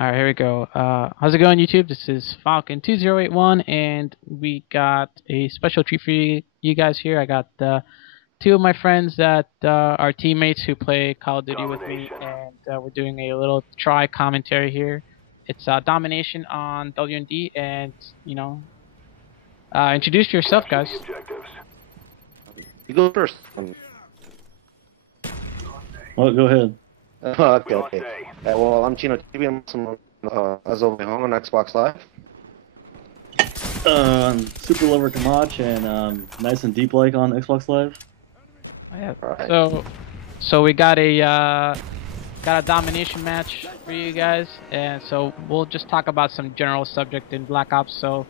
Alright, here we go. How's it going, YouTube? This is Falcon2081, and we got a special treat for you guys here. I got two of my friends that are teammates who play Call of Duty with me, and we're doing a little Tri-Commentary here. It's Domination on WMD, and, introduce yourself, guys. You go first. Well, go ahead. Okay. Well, I'm Chino TV. I'm as of home on Xbox Live. Super lover to watch and nice and deep like on Xbox Live. Oh, yeah. Right. So we got a domination match for you guys, and so we'll just talk about some general subject in Black Ops. So,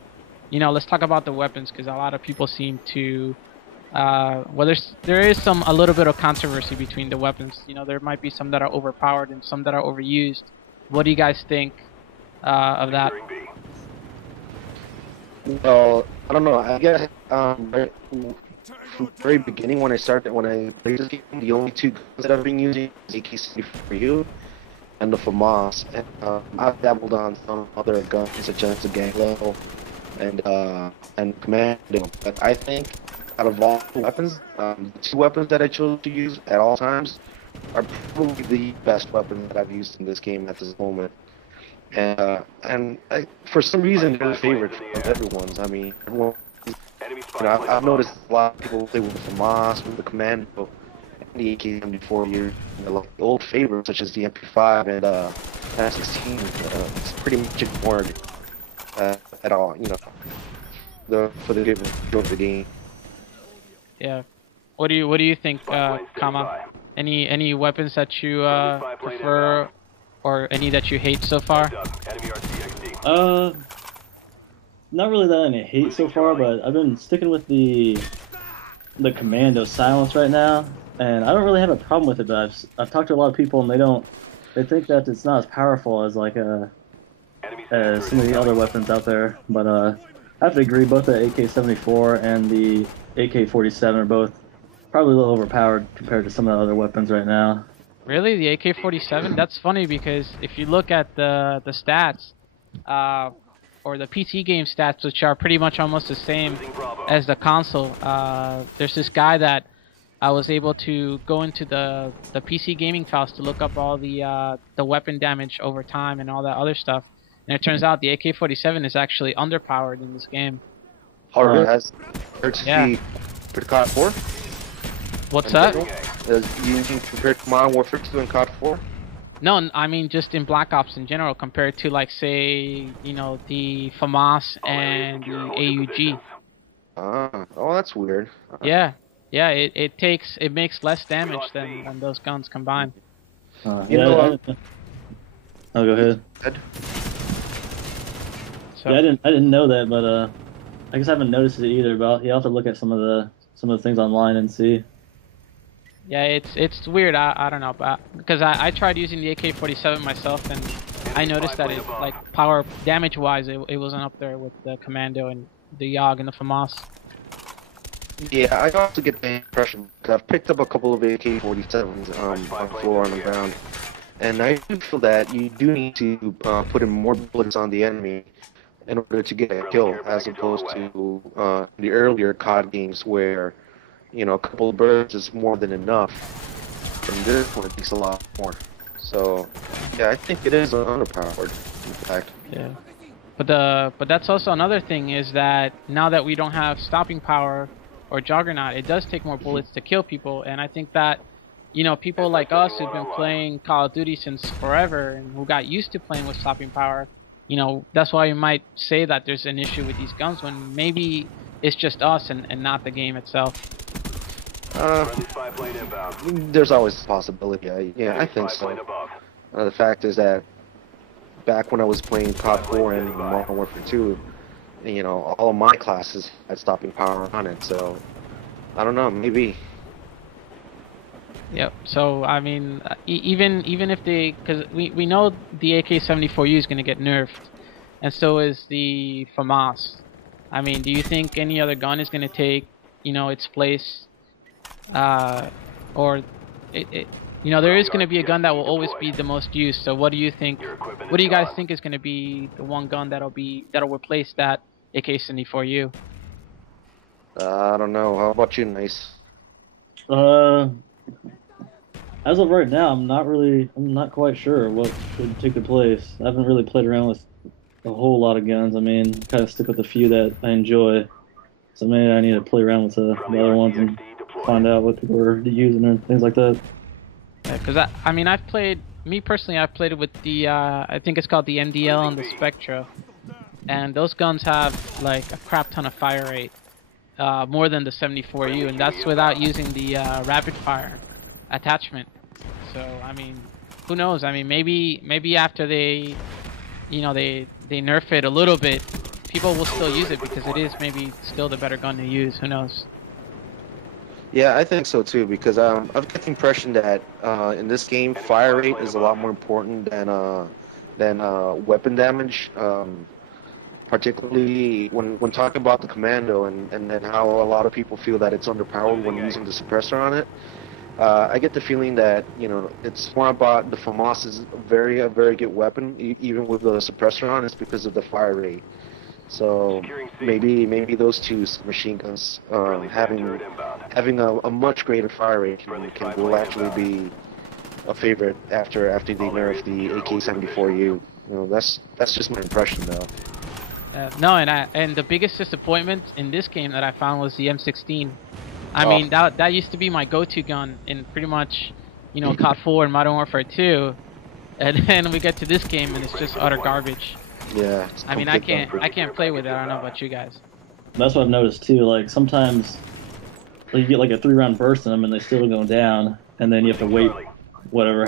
let's talk about the weapons, because a lot of people seem to. Well, there is a little bit of controversy between the weapons. There might be some that are overpowered and some that are overused. What do you guys think of that? Well, I don't know. I guess from the very beginning when I played this game, the only two guns that I've been using is AK-74U and the FAMAS. And I've dabbled on some other guns such as the Ganglo and Commando. But I think out of all the weapons, the two weapons that I chose to use at all times are probably the best weapons that I've used in this game at this moment. And for some reason, they're the favorite of everyone's. I mean, everyone. I've noticed a lot of people play with the FAMAS, with the Commando, and the AK-74 like the old favorites such as the MP5 and M16. It's pretty much ignored at all. For the given of the game. Yeah. What do you think, Kama? Any weapons that you prefer, or any that you hate so far? Not really that I hate so far, but I've been sticking with the Commando silence right now, and I don't really have a problem with it. But I've talked to a lot of people, and they think that it's not as powerful as as some of the other weapons out there. But I have to agree, both the AK-74 and the AK-47 are both probably a little overpowered compared to some of the other weapons right now. Really? The AK-47? That's funny, because if you look at the stats, or the PC game stats, which are pretty much almost the same as the console, there's this guy that I was able to go into the PC gaming files to look up all the weapon damage over time and all that other stuff, and it turns out the AK-47 is actually underpowered in this game. Harder has yeah. For COD 4? What's that? You can compare to Modern Warfare 2 and COD 4? No, I mean just in Black Ops in general, compared to, like, say, the FAMAS and the AUG. Oh, that's weird. Yeah, it makes less damage than those guns combined. Oh, go ahead. So, yeah, I didn't know that, but I guess I haven't noticed it either. But I'll have to look at some of the things online and see. yeah, it's weird. I don't know, but because I tried using the AK-47 myself, and I noticed that it, like, power damage wise, it wasn't up there with the Commando and the YOG and the FAMAS. Yeah, I also get the impression, because I've picked up a couple of AK-47s on the floor on the ground, and I do feel that you do need to put in more bullets on the enemy in order to get a kill, as opposed to the earlier COD games where, a couple of birds is more than enough. And this one it takes a lot more. So, yeah, I think it is underpowered, in fact. Yeah, but that's also another thing, is that now that we don't have stopping power or Juggernaut, it does take more bullets to kill people, and I think that, people like us who've been playing Call of Duty since forever and who got used to playing with stopping power, that's why you might say that there's an issue with these guns, when maybe it's just us and not the game itself. There's always a possibility. Yeah, I think so. The fact is that back when I was playing COD 4 and Modern Warfare 2, all of my classes had stopping power on it, so I don't know, maybe. Yep. So I mean, even if because we know the AK-74U is going to get nerfed, and so is the FAMAS. I mean, do you think any other gun is going to take its place, or you know, there is going to be a gun that will always be the most used. So what do you think? What do you guys think is going to be the one gun that'll replace that AK-74U? I don't know. How about you, Nice? Uh, as of right now, I'm not quite sure what would take the place. I haven't really played around with a whole lot of guns. I mean, kind of stick with a few that I enjoy. So maybe I need to play around with the other ones and find out what people are using and things like that. Because I mean, me personally, I've played it with the, I think it's called the MDL and the Spectra. And those guns have, like, a crap ton of fire rate. More than the 74U, and that's without using the rapid fire attachment. So, I mean, who knows? I mean, maybe after they, you know, they nerf it a little bit, people will still use it because it is maybe still the better gun to use. Who knows? Yeah, I think so too, because I've got the impression that in this game, fire rate is a lot more important than weapon damage. Particularly when talking about the commando and then how a lot of people feel that it's underpowered when using the suppressor on it. I get the feeling that, you know, it's more about the FAMAS is a very good weapon, even with the suppressor on. It's because of the fire rate. So maybe those two machine guns having a much greater fire rate will actually be a favorite after they nerf the AK-74U. You know, that's just my impression though. No, and the biggest disappointment in this game that I found was the M16. I mean, that used to be my go-to gun in pretty much, you know, COD 4 and Modern Warfare 2, and then we get to this game and it's just utter garbage. Yeah. I mean, I can't play with it. I don't know about you guys. That's what I've noticed too. Like sometimes you get like a 3-round burst in them and they still go down, and then you have to wait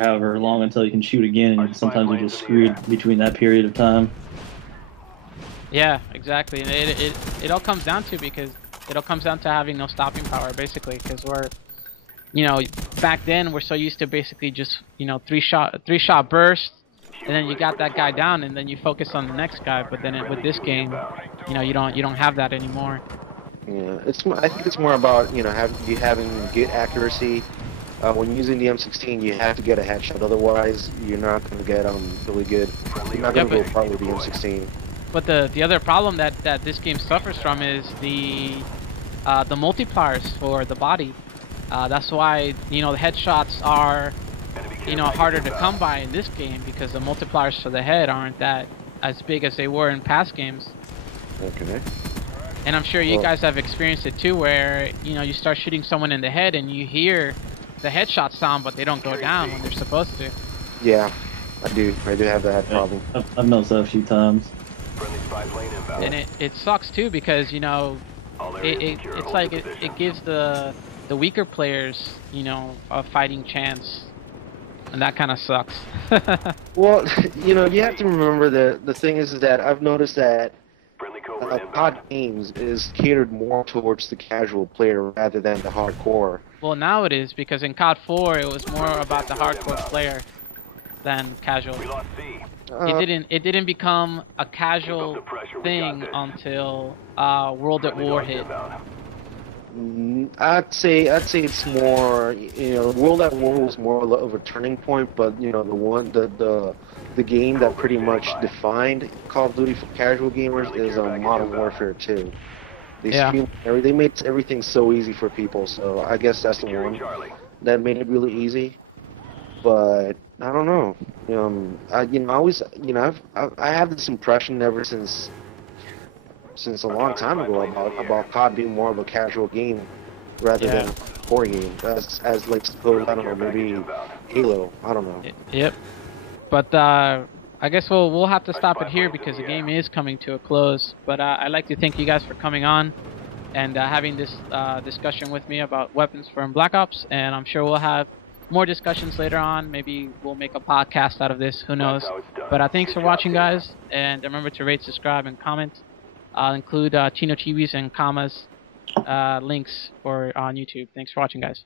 however long until you can shoot again, and sometimes you're just screwed between that period of time. Yeah, exactly. And it all comes down to having no stopping power, basically, because we're, you know, back then we're so used to basically just, you know, three shot burst, and then you got that guy down, and then you focus on the next guy. But then with this game, you know, you don't have that anymore. Yeah, I think it's more about, you know, having good accuracy. When using the M16, you have to get a headshot, otherwise you're not going to get really good. You're not going to go far with the M16. But the other problem that this game suffers from is the multipliers for the body. That's why, you know, the headshots are, you know, harder to come by in this game, because the multipliers for the head aren't that as big as they were in past games. Okay. And I'm sure you guys have experienced it too, where, you know, you start shooting someone in the head and you hear the headshot sound, but they don't go down when they're supposed to. Yeah, I do have that problem. I've noticed that a few times. And it sucks too, because, you know, it's like it gives the weaker players, you know, a fighting chance, and that kind of sucks. Well, you know, you have to remember the thing is that I've noticed that COD games is catered more towards the casual player rather than the hardcore. Well, now it is, because in COD 4 it was more about the hardcore player than casual. It didn't become a casual thing until World at War hit. I'd say it's more, you know, World at War was more of a turning point, but you know, the game that pretty much defined Call of Duty for casual gamers is Modern Warfare 2. They made everything so easy for people, so I guess that's the one that made it really easy. But I don't know. I have this impression ever since a long time ago about COD being more of a casual game rather than a core game. As like suppose, I don't know, maybe Halo. I don't know. Yep. But I guess we'll have to stop it here because the game is coming to a close. But I'd like to thank you guys for coming on and having this discussion with me about weapons from Black Ops, and I'm sure we'll have more discussions later on. Maybe we'll make a podcast out of this, who knows. But thanks for watching, guys, and remember to rate, subscribe, and comment. I'll include Chino Chibis and Kama's links on YouTube. Thanks for watching, guys.